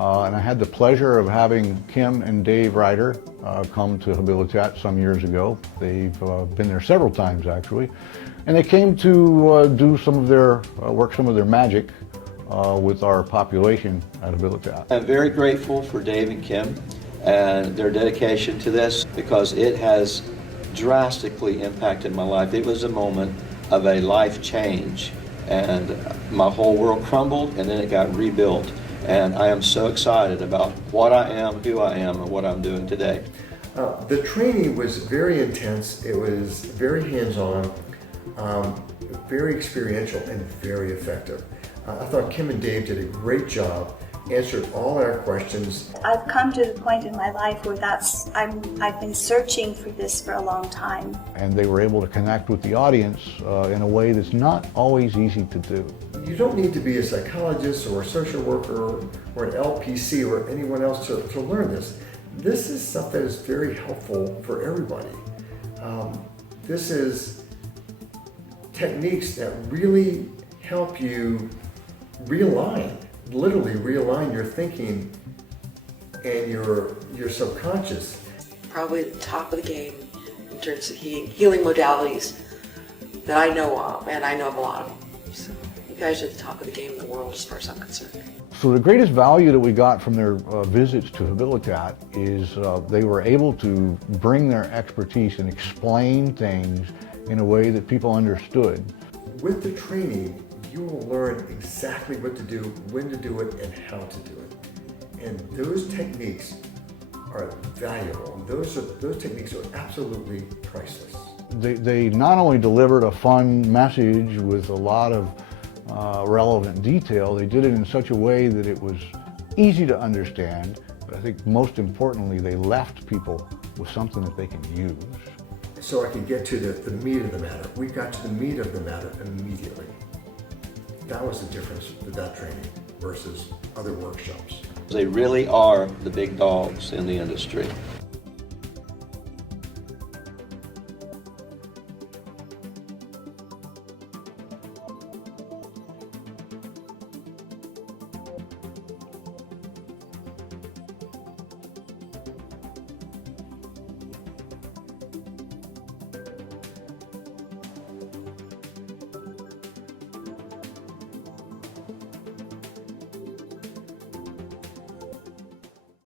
And I had the pleasure of having Kim and Dave Ryder come to Habilitat some years ago. They've been there several times, actually. And they came to do some of their, work some of their magic with our population at Habilitat. I'm very grateful for Dave and Kim and their dedication to this, because it has drastically impacted my life. It was a moment of a life change, and my whole world crumbled, and then it got rebuilt. And I am so excited about what I am, who I am, and what I'm doing today. The training was very intense. It was very hands-on, very experiential, and very effective. I thought Kim and Dave did a great job, answered all our questions. I've come to the point in my life where I've been searching for this for a long time. And they were able to connect with the audience in a way that's not always easy to do. You don't need to be a psychologist or a social worker or an LPC or anyone else to learn this. This is stuff that is very helpful for everybody. This is techniques that really help you literally realign your thinking and your subconscious. Probably the top of the game in terms of healing modalities that I know of, and I know of a lot of them. So you guys are at the top of the game in the world as far as I'm concerned. So the greatest value that we got from their visits to Habilitat is they were able to bring their expertise and explain things in a way that people understood. With the training, you will learn exactly what to do, when to do it, and how to do it. And those techniques are valuable. Those techniques are absolutely priceless. They not only delivered a fun message with a lot of relevant detail, they did it in such a way that it was easy to understand, but I think most importantly, they left people with something that they can use. So I can get to the meat of the matter. We got to the meat of the matter immediately. That was the difference with that training versus other workshops. They really are the big dogs in the industry.